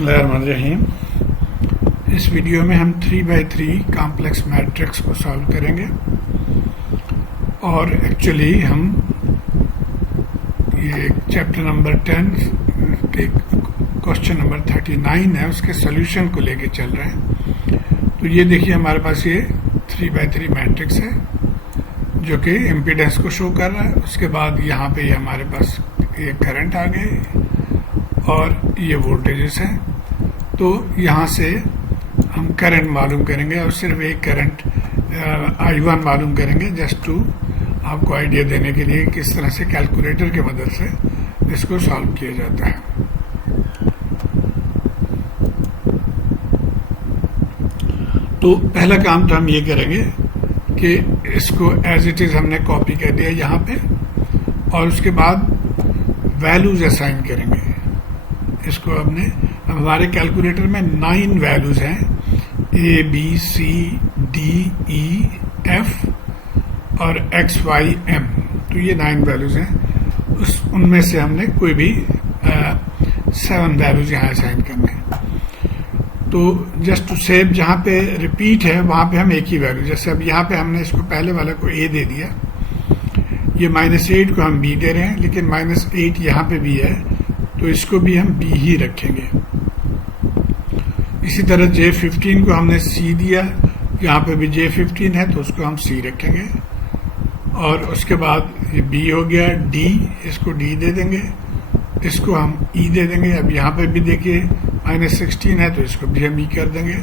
बिस्मिल्लाहिर्रहमानिर्रहीम। इस वीडियो में हम 3x3 कॉम्प्लेक्स मैट्रिक्स को सॉल्व करेंगे और एक्चुअली हम ये चैप्टर नंबर 10 के क्वेश्चन नंबर 39 है, उसके सॉल्यूशन को लेके चल रहे हैं। तो ये देखिए हमारे पास ये 3x3 मैट्रिक्स है जो कि इम्पीडेंस को शो कर रहा है। उसके बाद यहाँ पे ये हमारे पास ये करंट आ गए और ये वोल्टेजेस हैं। तो यहाँ से हम करंट मालूम करेंगे और सिर्फ एक करंट I1 मालूम करेंगे, जस्ट टू आपको आइडिया देने के लिए किस तरह से कैलकुलेटर की मदद से इसको सॉल्व किया जाता है। तो पहला काम तो हम ये करेंगे कि इसको एज इट इज हमने कॉपी कर दिया यहाँ पे और उसके बाद वैल्यूज असाइन करेंगे। इसको हमने हमारे कैलकुलेटर में 9 वैल्यूज हैं, A, B, C, D, E, F और X, Y, M। तो ये 9 वैल्यूज हैं, उनमें से हमने कोई भी 7 वैल्यूज यहाँ असाइन करने हैं। तो जस्ट टू सेव जहाँ पे रिपीट है वहाँ पे हम एक ही वैल्यू, जैसे अब यहाँ पे हमने इसको पहले वाले को A दे दिया, ये -8 को हम B दे रहे हैं, लेकिन -8 यहाँ पे भी है तो इसको भी हम B ही रखेंगे। इसी तरह J15 को हमने C दिया, यहाँ पे भी J15 है तो उसको हम C रखेंगे। और उसके बाद ये B हो गया, D, इसको D दे देंगे, इसको हम E दे देंगे। अब यहाँ पे भी देखिए -16 है तो इसको भी हम E कर देंगे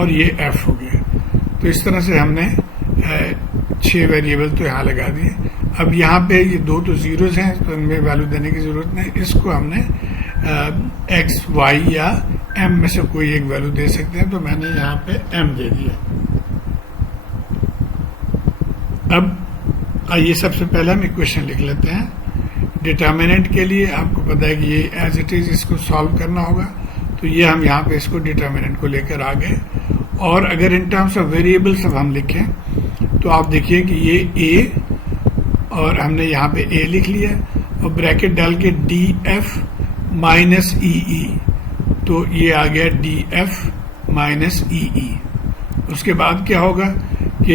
और ये F हो गया। तो इस तरह से हमने 6 वेरिएबल तो यहाँ लगा दिए। अब यहाँ पे ये 2 तो जीरोज हैं तो इनमें वैल्यू देने की जरूरत नहीं, इसको हमने X, Y या M में से कोई एक वैल्यू दे सकते हैं। तो मैंने यहाँ पे M दे दिया। अब आइए सबसे पहले हम इक्वेशन लिख लेते हैं। डिटर्मिनेंट के लिए आपको पता है कि ये एज इट इज इसको सॉल्व करना होगा, तो ये हम यहाँ पे इसको डिटर्मिनेंट को लेकर आ गए। और अगर इन टर्म्स ऑफ वेरिएबल्स अब हम लिखें तो आप देखिए कि ये A और हमने यहाँ पे A लिख लिया और ब्रैकेट डाल के DF माइनस EE, तो ये आ गया DF माइनस EE। उसके बाद क्या होगा कि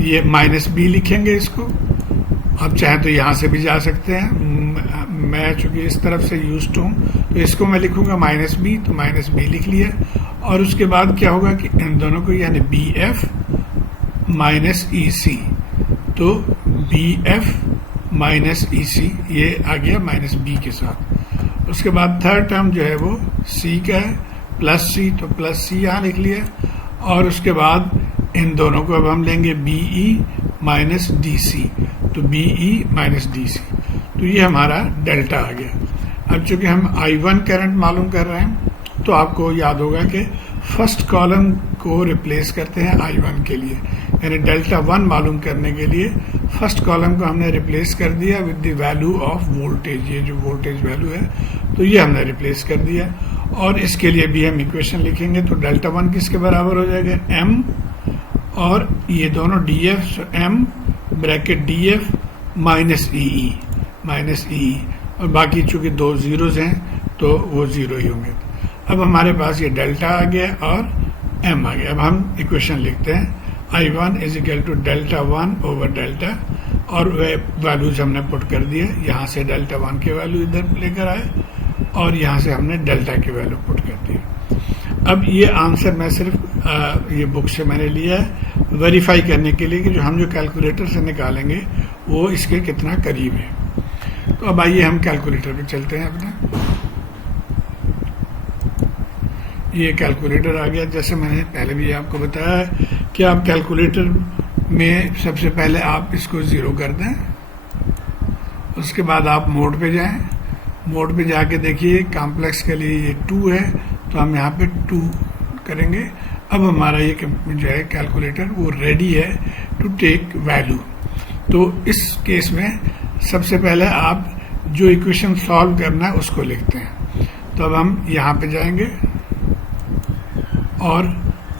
ये -B लिखेंगे इसको। आप चाहे तो यहाँ से भी जा सकते हैं, मैं चूंकि इस तरफ से यूज्ड हूँ तो इसको मैं लिखूंगा -B, तो -B लिख लिया। और उसके बाद क्या होगा कि इन दोनों को यानी BF माइनस EC, तो BF माइनस EC ये आ गया -B के साथ। उसके बाद थर्ड टर्म जो है वो C का है, +C, तो +C यहाँ लिख लिया। और उसके बाद इन दोनों को अब हम लेंगे BE माइनस DC, तो BE माइनस DC, तो ये हमारा डेल्टा आ गया। अब चूंकि हम I1 करंट मालूम कर रहे हैं तो आपको याद होगा कि फर्स्ट कॉलम को रिप्लेस करते हैं I1 के लिए, यानी डेल्टा 1 मालूम करने के लिए फर्स्ट कॉलम को हमने रिप्लेस कर दिया with the value of voltage. ये जो वोल्टेज वैल्यू है तो ये हमने रिप्लेस कर दिया। और इसके लिए भी हम इक्वेशन लिखेंगे, तो डेल्टा 1 किसके बराबर हो जाएगा, M, और ये दोनों DF, M bracket DF minus EE, और बाकी चूंकि 2 जीरोज हैं तो वो जीरो ही होंगे। अब हमारे पास ये डेल्टा आ गया और M आ गया। अब हम इक्वेशन लिखते हैं, I1 is equal to delta 1 over delta, और वैल्यूज हमने पुट कर दिए। यहाँ से डेल्टा 1 के वैल्यू इधर लेकर आए और यहाँ से हमने डेल्टा के वैल्यू पुट कर दी। अब ये आंसर मैं सिर्फ ये बुक से मैंने लिया है वेरीफाई करने के लिए कि जो हम जो कैलकुलेटर से निकालेंगे वो इसके कितना करीब है। तो अब आइए हम कैलकुलेटर पे चलते हैं अपना। ये कैलकुलेटर आ गया। जैसे मैंने पहले भी आपको बताया है कि आप कैलकुलेटर में सबसे पहले आप इसको 0 कर दें, उसके बाद आप मोड पे जाएं। मोड पे जाके देखिए कॉम्प्लेक्स के लिए ये 2 है तो हम यहाँ पे 2 करेंगे। अब हमारा ये जो है कैलकुलेटर वो रेडी है टू टेक वैल्यू। तो इस केस में सबसे पहले आप जो इक्वेशन सॉल्व करना है उसको लिखते हैं। तो अब हम यहाँ पे जाएंगे और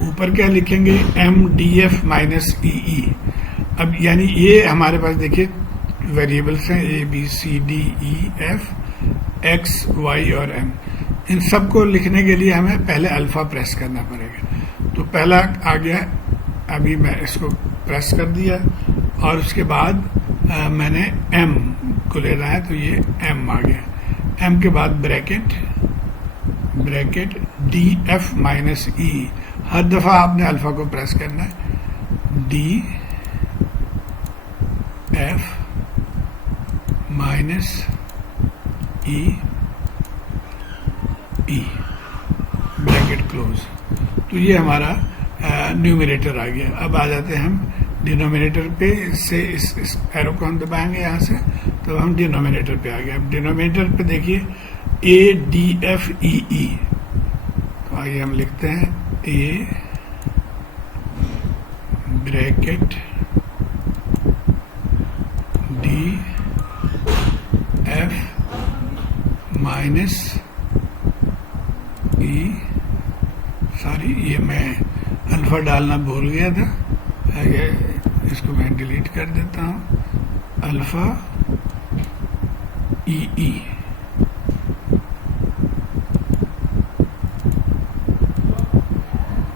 ऊपर क्या लिखेंगे, MDF माइनस EE। अब यानी ये हमारे पास देखिए वेरिएबल्स हैं A, B, C, D, E, F, X, Y और M। इन सबको लिखने के लिए हमें पहले अल्फा प्रेस करना पड़ेगा। तो पहला आ गया, अभी मैं इसको प्रेस कर दिया और उसके बाद मैंने एम को लेना है, तो ये एम आ गया। एम के बाद ब्रैकेट डी एफ माइनस ई, हर दफा आपने अल्फा को प्रेस करना है। डी एफ माइनस ई ब्रैकेट क्लोज। तो ये हमारा न्यूमरेटर आ गया। अब आ जाते हैं हम डिनोमिनेटर पे, इससे इस एरो को हम दबाएंगे यहाँ से, तो हम डिनोमिनेटर पे आ गए। अब डिनोमिनेटर पे देखिए ए डी एफ ई ई, तो आइए हम लिखते हैं A bracket D F minus E, sorry ये मैं अल्फा डालना भूल गया था, इसको मैं डिलीट कर देता हूँ। Alpha E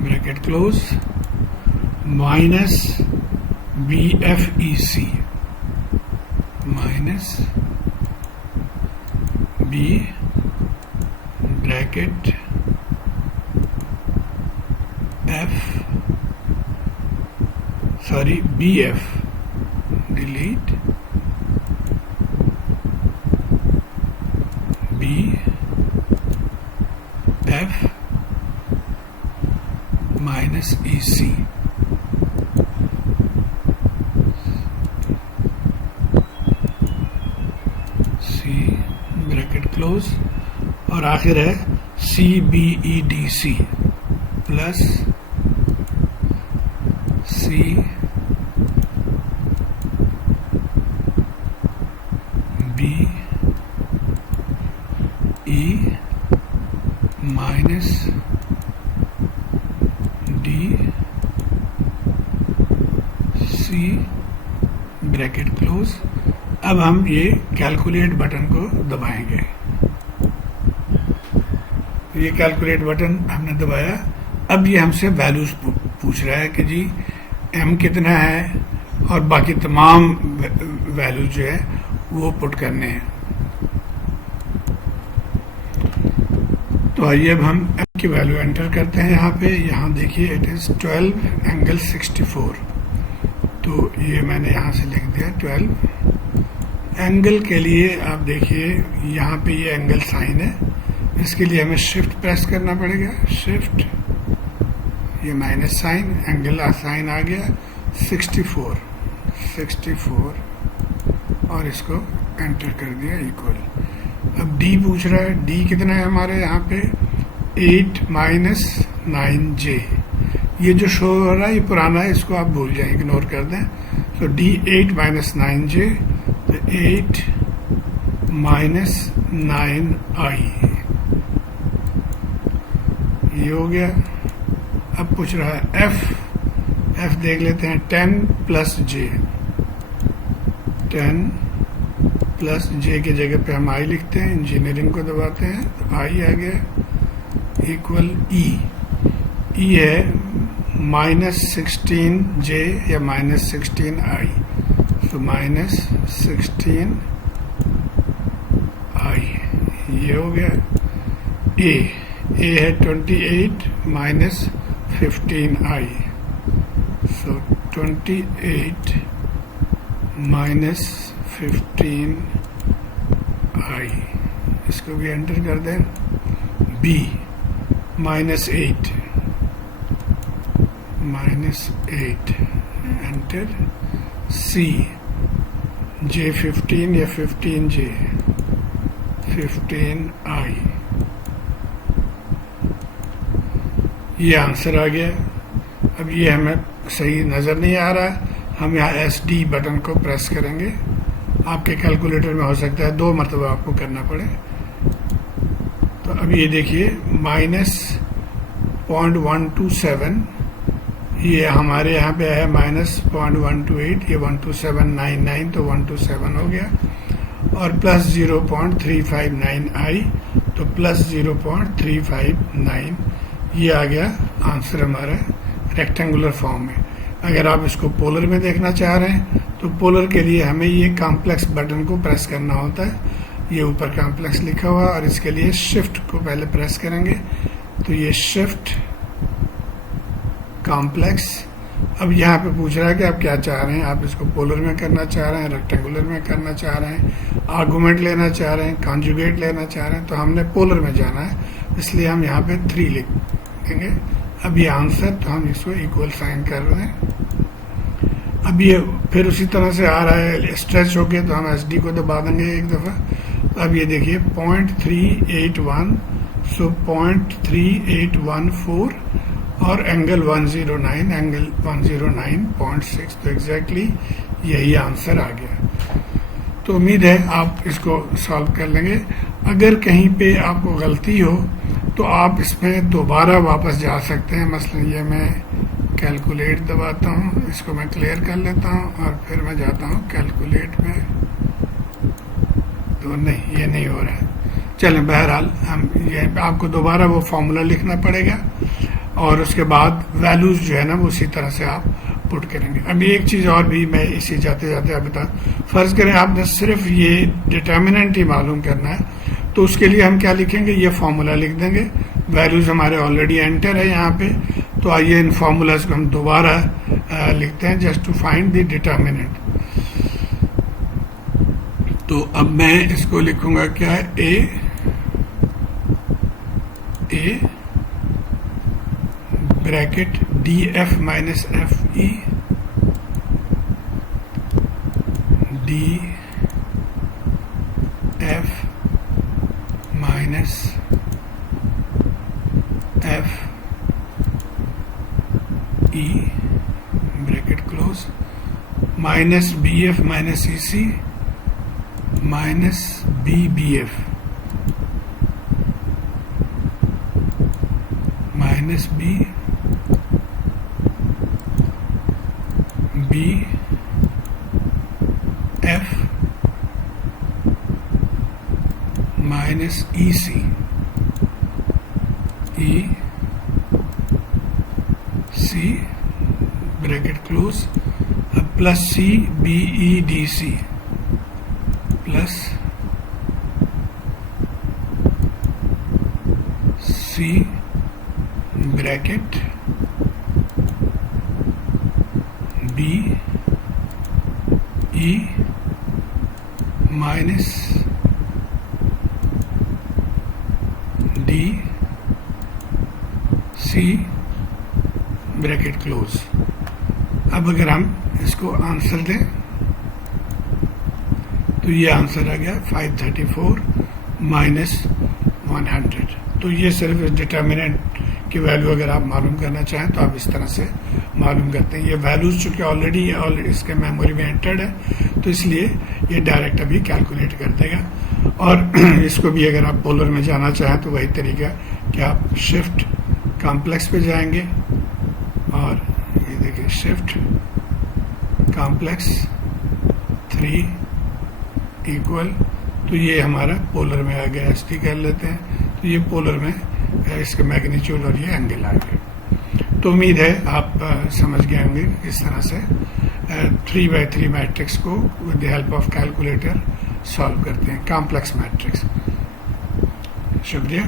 bracket close minus B F E C minus B bracket B F delete B F minus E C, bracket close, और आखिर है C B E D C plus C B E minus D C bracket close. अब हम ये calculate button को दबाएंगे। ये calculate button हमने दबाया। अब ये हमसे वैल्यूज पूछ रहा है कि जी m कितना है और बाकी तमाम वैल्यू जो है वो पुट करने हैं। तो आइए अब हम m की वैल्यू एंटर करते हैं यहाँ पे। यहाँ देखिए इट इज 12 एंगल 64, तो ये मैंने यहाँ से लिख दिया 12 एंगल के लिए। आप देखिए यहाँ पे ये एंगल साइन है, इसके लिए हमें शिफ्ट प्रेस करना पड़ेगा। शिफ्ट, ये माइनस साइन, एंगल साइन आ गया 64 और इसको एंटर कर दिया इक्वल। अब डी पूछ रहा है, डी कितना है हमारे यहाँ पे 8 माइनस 9j। ये जो शो हो रहा है ये पुराना है, इसको आप भूल जाए, इग्नोर कर दें। तो डी 8 माइनस 9j, तो 8 माइनस 9i, ये हो गया। अब पूछ रहा है एफ देख लेते हैं 10 प्लस जे, 10 प्लस जे की जगह पे हम आई लिखते हैं, इंजीनियरिंग को दबाते हैं तो आई आ गया इक्वल ई है माइनस 16j या माइनस 16i, तो माइनस 16i, ये हो गया। ए है 28 minus 15i, so 28 minus 15i, इसको भी एंटर कर दें। B minus 8 enter. C J 15 या 15j 15i, ये आंसर आ गया। अब ये हमें सही नज़र नहीं आ रहा है, हम यहाँ SD बटन को प्रेस करेंगे। आपके कैलकुलेटर में हो सकता है 2 मरतबा आपको करना पड़े। तो अब ये देखिए माइनस 0.127, ये हमारे यहाँ पे है माइनस 0.128, ये 12799, तो 127 हो गया, और प्लस 0.359i, तो प्लस 0.359 ये आ गया आंसर हमारा रेक्टेंगुलर फॉर्म में। अगर आप इसको पोलर में देखना चाह रहे हैं तो पोलर के लिए हमें ये कॉम्प्लेक्स बटन को प्रेस करना होता है। ये ऊपर कॉम्प्लेक्स लिखा हुआ और इसके लिए शिफ्ट को पहले प्रेस करेंगे तो ये शिफ्ट कॉम्प्लेक्स। अब यहाँ पे पूछ रहा है कि आप क्या चाह रहे हैं, आप इसको पोलर में करना चाह रहे हैं, रेक्टेंगुलर में करना चाह रहे हैं, आर्गुमेंट लेना चाह रहे हैं, कॉन्जुगेट लेना चाह रहे हैं। तो हमने पोलर में जाना है इसलिए हम यहाँ पे 3 लिख देंगे। अब ये आंसर तो हम इसको इक्वल साइन कर रहे हैं। अब ये फिर उसी तरह से आ रहा है स्ट्रेच होके तो हम SD को दबा देंगे एक दफ़ा। अब ये देखिए 0.381 सो 0.3814 और एंगल 109 एंगल 109.6 तो एग्जैक्टली यही आंसर आ गया। तो उम्मीद है आप इसको सॉल्व कर लेंगे। अगर कहीं पे आपको गलती हो तो आप इसमें दोबारा वापस जा सकते हैं। मसलन ये मैं कैलकुलेट दबाता हूँ, इसको मैं क्लियर कर लेता हूँ और फिर मैं जाता हूँ कैलकुलेट में, तो नहीं ये नहीं हो रहा है। चलें बहरहाल हम ये आपको दोबारा वो फॉर्मूला लिखना पड़ेगा और उसके बाद वैल्यूज जो है ना वो उसी तरह से आप पुट करेंगे। अभी एक चीज़ और भी मैं इसी जाते जाते आप बता, फर्ज करें आपने सिर्फ ये डिटर्मिनेंट ही मालूम करना है तो उसके लिए हम क्या लिखेंगे, ये फॉर्मूला लिख देंगे। वैल्यूज हमारे ऑलरेडी एंटर है यहाँ पे, तो आइए इन फॉर्मूलाज को हम दोबारा लिखते हैं just to find the determinant. तो अब मैं इसको लिखूंगा क्या है, A bracket DF minus FE DF minus FE bracket close minus BF minus EC minus BBF minus BF minus EC bracket close, अब plus CBEDC plus C bracket BE minus DC bracket close. अब अगर हम इसको answer दें तो ये answer आ गया 534 minus 100। तो ये सिर्फ डिटर्मिनेंट की वैल्यू अगर आप मालूम करना चाहें तो आप इस तरह से मालूम करते हैं। ये वैल्यूज चूँकि ऑलरेडी इसके मेमोरी में एंटर्ड है तो इसलिए ये डायरेक्ट अभी कैलकुलेट कर देगा। और इसको भी अगर आप पोलर में जाना चाहें तो वही तरीका कि आप शिफ्ट कॉम्प्लेक्स पे जाएंगे और ये देखिए शिफ्ट कॉम्प्लेक्स 3 इक्वल, तो ये हमारा पोलर में आ गया। SD कर लेते हैं तो ये पोलर में इसका मैग्नीट्यूड और ये एंगल आ गया। तो उम्मीद है आप समझ गए होंगे किस तरह से 3x3 मैट्रिक्स को with the help of calculator solve करते हैं, कॉम्प्लेक्स मैट्रिक्स। शुक्रिया।